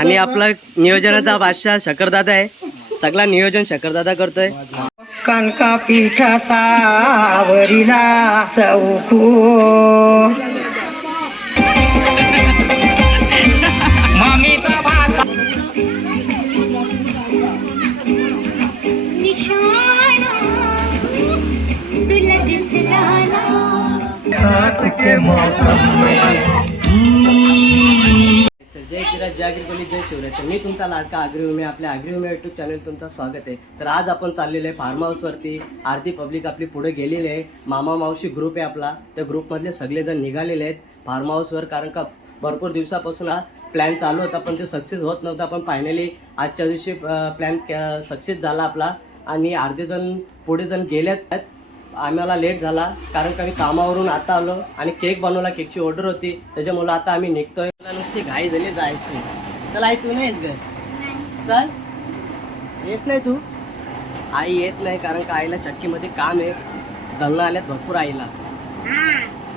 आणि आपला नियोजनाचा बादशाह शकरदादा आहे. सगळा नियोजन शकरदादा करतोय. कणका पिठाचा चौकू. दिसला ना. तर जय अग्रिकोली जय शिवराय तर मी तुमचा लाडका अग्रिहुमे आपल्या अग्रिहुमे युट्यूब चॅनल तुमचं स्वागत आहे. तर आज आपण चाललेलो आहे फार्म हाऊसवरती आरती पब्लिक आपली पुढे गेलेली आहे. मामा मावशी ग्रुप आहे आपला. त्या ग्रुपमधले सगळेजण निघालेले आहेत फार्म हाऊसवर कारण का भरपूर दिवसापासून हा प्लॅन चालू होता पण ते सक्सेस होत नव्हता. पण फायनली आजच्या दिवशी प्लॅन सक्सेस झाला आपला. आणि अर्धे जण पुढे जण गेल्यात आम्हाला लेट झाला कारण का मी कामावरून आता आलो आणि केक बनवला केकची ऑर्डर होती. त्याच्यामुळे आता आम्ही निघतोय. मला नुसती घाई झाली जायची. चल आई तू नाहीस ग चल. येत नाही तू? आई येत नाही कारण का आईला चक्कीमध्ये काम आहे. दलना आल्यात भरपूर आईला.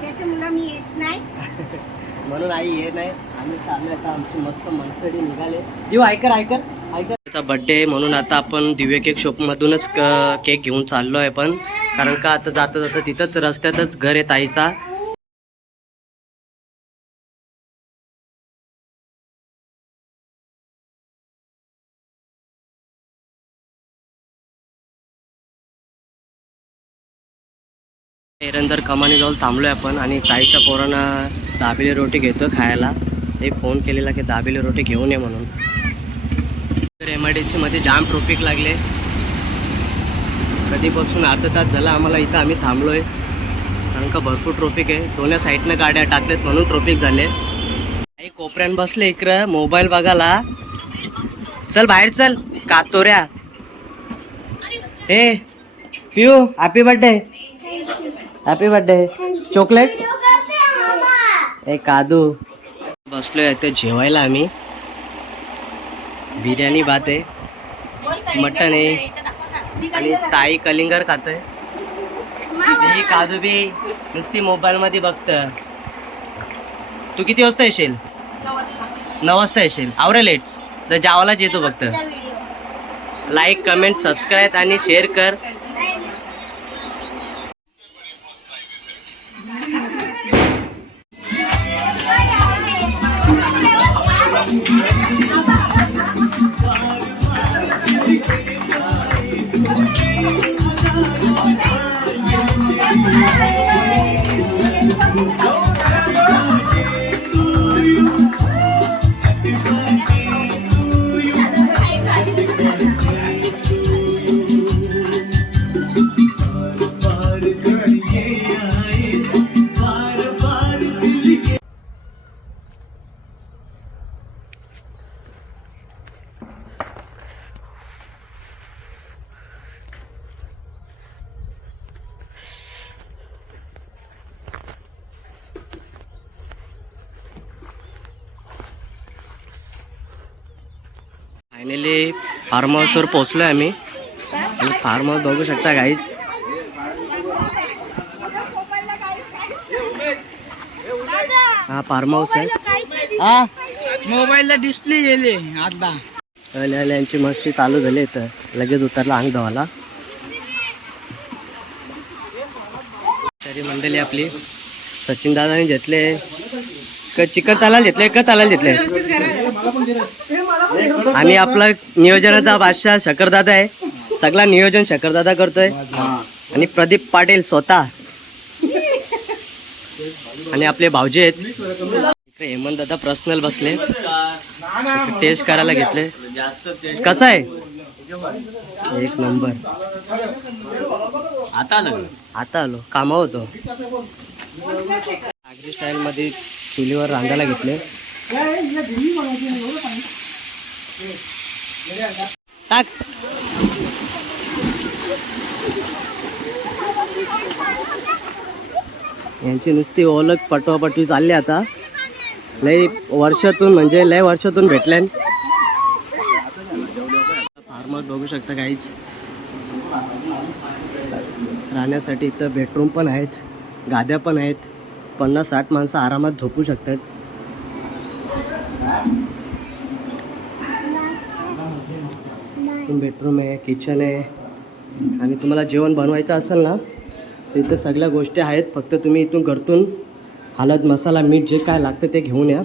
त्याच्यामुळं मी येत नाही. म्हणून आई ये नाही. आम्ही चाललोय आता आमची मस्त मनसडी निघाले. देऊ ऐकर ऐकर ऐकर त्याचा बड्डे आहे म्हणून आता आपण दिव्य केक शॉपमधूनच क- केक घेऊन चाललो आहे पण. कारण का आता जाता जाता तिथंच रस्त्यातच घर आहे ताईचा. एरंदर कमानी जवळ थांबलोय आपण आणि ताईच्या पोरांना दाबेली रोटी घेतो खायला. ते फोन केलेला की दाबेली रोटी घेऊन ये म्हणून. तर एम आय डी मध्ये जाम ट्रॉफिक लागले. कधीपासून अर्धा तास झाला आम्हाला इथं आम्ही थांबलोय. कारण का भरपूर ट्रॉफिक आहे. दोन्ही साईडनं गाड्या टाकल्यात म्हणून ट्रॉफिक झाले. काही कोपऱ्यान बसले इकडं. मोबाईल बघायला चल बाहेर चल. कातोऱ्या. ए पिऊ happy birthday happy birthday chocolate ए कादू. बसलोय आता जेवायला आम्ही. बिर्याणी भात आहे मटण आहे आणि ताई कलिंगर खात आहे काजू बी नुसती मोबाईल मध्ये बघत. तू किती वाजता येशील? नऊ वाजता येशील. आवरे लेट तर जावालाच येतो फक्त. लाईक कमेंट सबस्क्राईब आणि शेअर कर. फायनली हाऊसवर पोहोचलोय आम्ही. आणि फार्म हाऊस बघू शकता गाईच हा फार्म हाऊस आहे. हा मोबाईलला डिस्प्ले गेले आता. यांची मस्ती चालू झाली तर लगेच उतरला अंग धवाला तरी मंडळी आपली. सचिन दादाने घेतले. क चिकन तालाल घेतले क तालाल घेतले. आणि आपला नियोजनाचा बादशाह शकरदादा आहे. सगळा नियोजन शकरदादा करतोय. आणि प्रदीप पाटील स्वतः. आणि आपले भाऊजी आहेत. इकडे हेमंत दादा पर्सनल बसले टेस्ट करायला घेतले. कसं आहे? एक नंबर आता आलो आता आलो. कामा होतो. आगरी स्टाईल मध्ये चुलीवर रांधायला घेतले. टाक. यांची नुसती ओळख पटवापटवी चालली आता. लय वर्षातून म्हणजे लय वर्षातून भेटल्या फार्महाऊस बघू शकता काहीच. राहण्यासाठी इथं बेडरूम पण आहेत गाद्या पण आहेत. पन्नास साठ माणसं आरामात झोपू शकतात. बेडरूम आहे किचन आहे. आणि तुम्हाला जेवण बनवायचं असेल ना तर इथं सगळ्या गोष्टी आहेत. फक्त तुम्ही इथून घरतून हळद मसाला मीठ जे काय लागतं ते घेऊन या.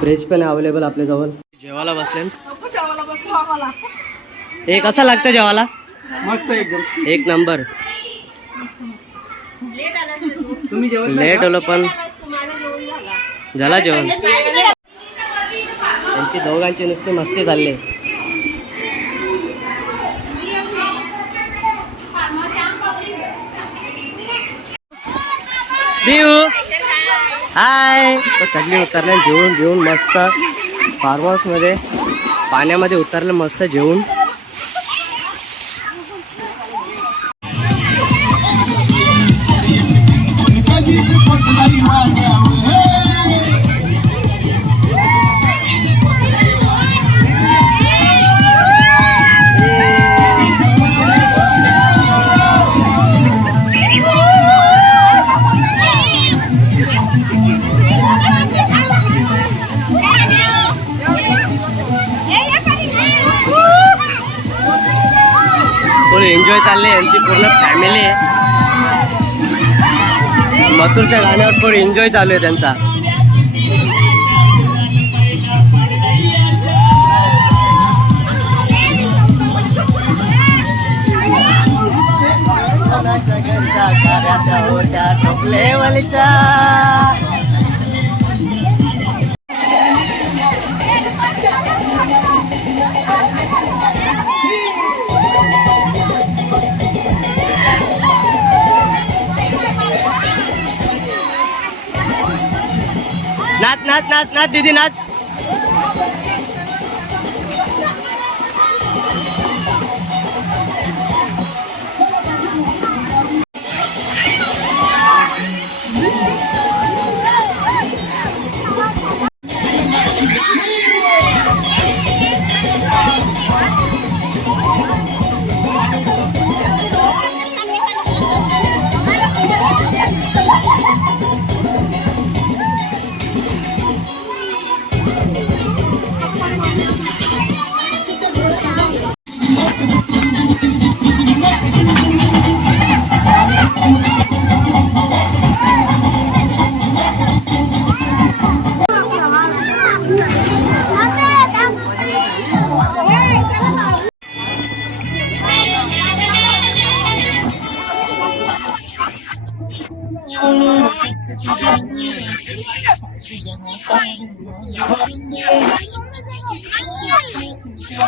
फ्रेश पण अवेलेबल आपल्याजवळ जेवायला बसले हे कसं लागतं जेवायला? मस्त एकदम. एक नंबर. तुम्ही जेवण लेट होलं पण. झाला जेवण. त्यांची दोघांची नुसती मस्ती चालली देऊ. हाय. सगळी उतरले जेवून जेवून मस्त. फार्म हाऊसमध्ये पाण्यामध्ये उतरलं मस्त जेवून. चालले यांची पूर्ण फॅमिली आहे. मथुरच्या गाण्यावर पूर्ण एन्जॉय चालू आहे त्यांचा. નાચ નાચ નાચ નાચ દીદી નાચ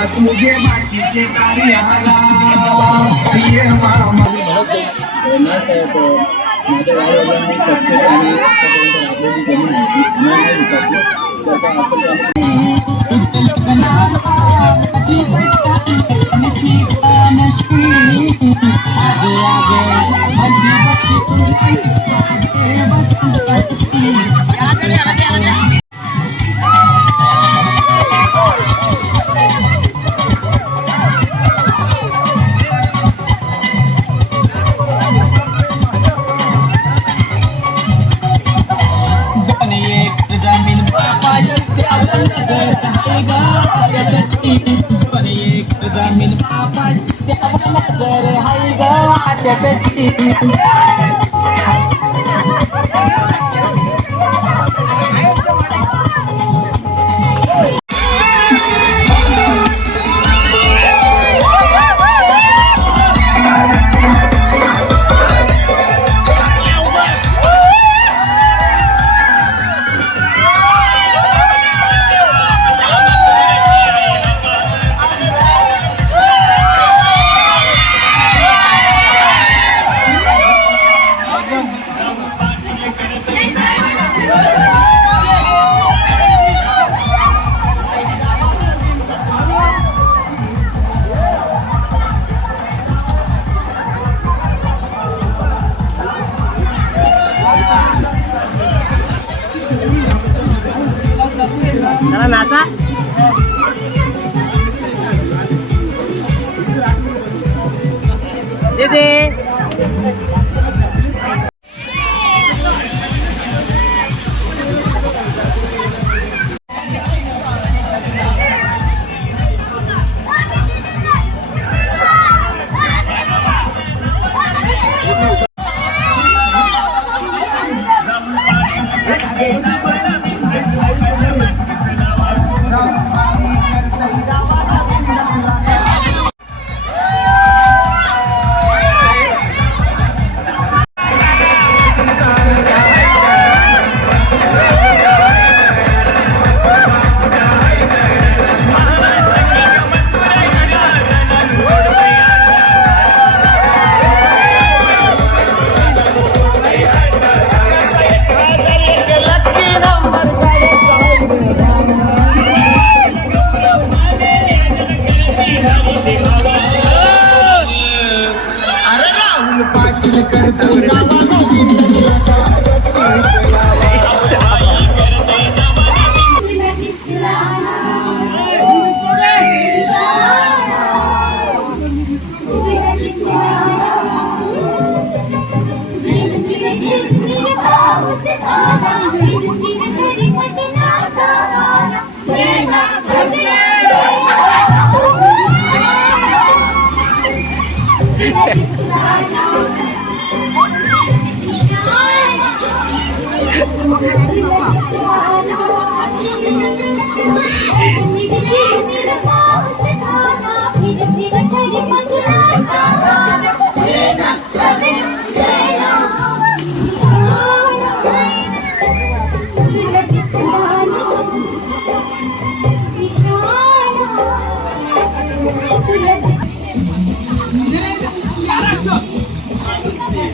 मामा तुझे माचीचे कार्याला ये मामा नाही साहेब माझ्या गावावडिलांनी कष्ट आणि आतापर्यंत राबलेली जमीन होती आम्हाला नाही विकायची तर काय असेल तर आम्ही चला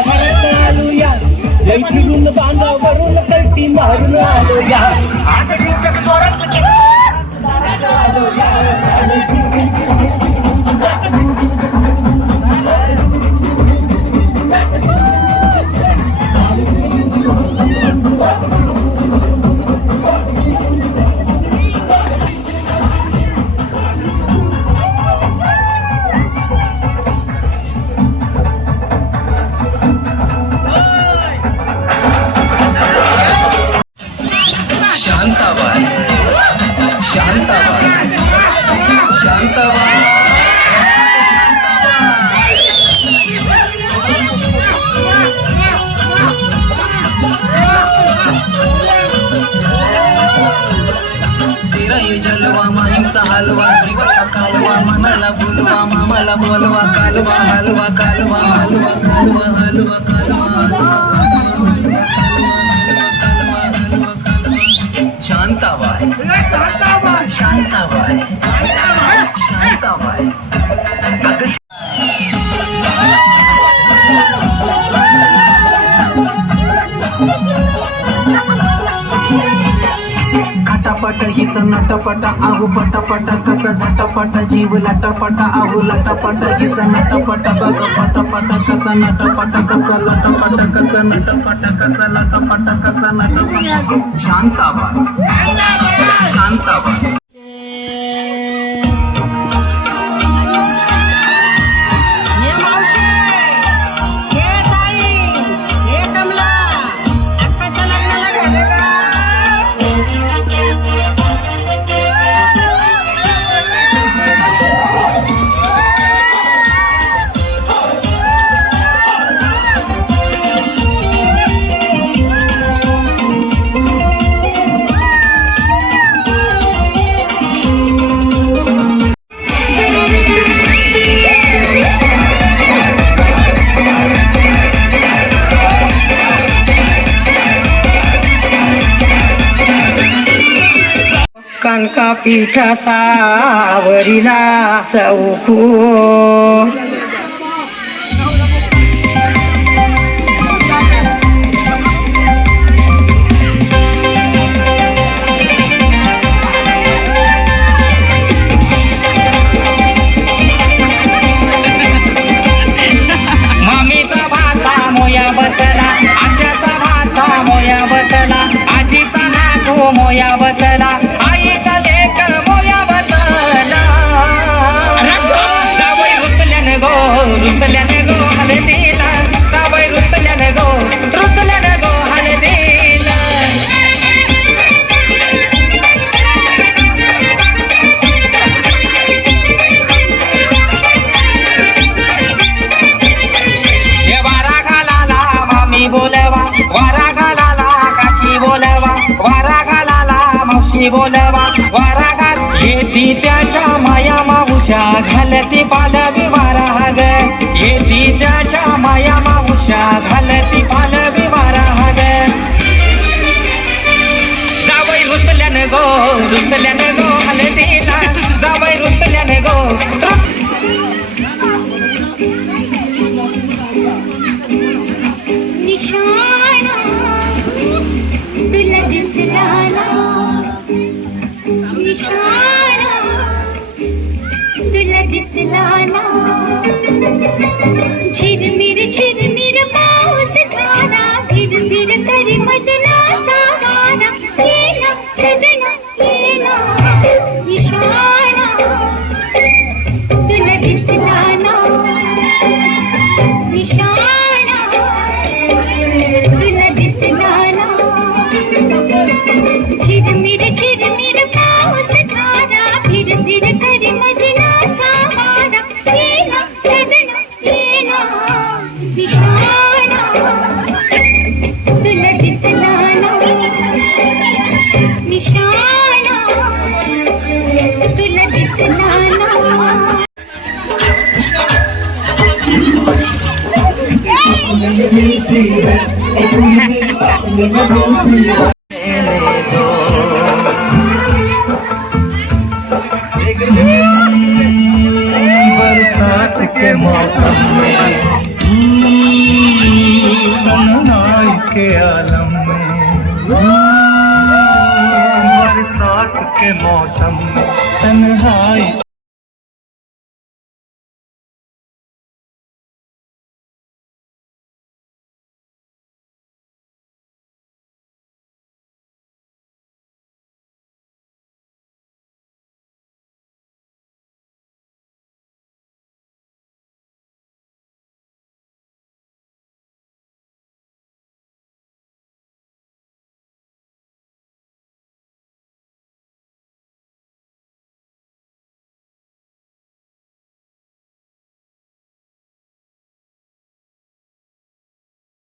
परत घालूया लई फिरून बांधावरून पलटी मारून आलोया. शांताबाई शांताबाई हलवा कालवा मनाला बोलवा मामाला बोलवा कालवा हलवा कालवा हलवा कालवा हलवा कालवा हलवा शांताबाई शांताबाई शांताबाई हिच नटपट आहू पटापट कस झटपट जीव लटपट आहू लटपट हिच नटपट बघ पटपट कस नटपट कस लटपट कस नटपट कस लटपट कस नटपट. शांताबाई शांताबाई कणका पिठाचा वरीला चौकू मावशी बोलावा वारागात येती त्याच्या माया मावशा घालती पालवी वाराग येती त्याच्या माया मावशा घालती पालवी वाराग जावई रुसल्याने गो रुसल्याने झिरमिर झिरमिर पाऊस धारा भिरभिर करी मदनाचा तुला दिसला बरसात के मौसम में तन्हाई के आलम में बरसात के मौसम में तन्हाई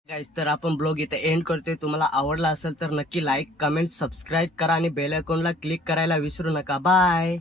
गाईज तर आपण ब्लॉग इथे एंड करतोय. तुम्हाला आवडला असेल तर नक्की लाईक कमेंट सबस्क्राईब करा आणि बेल आयकॉनला क्लिक करायला विसरू नका. बाय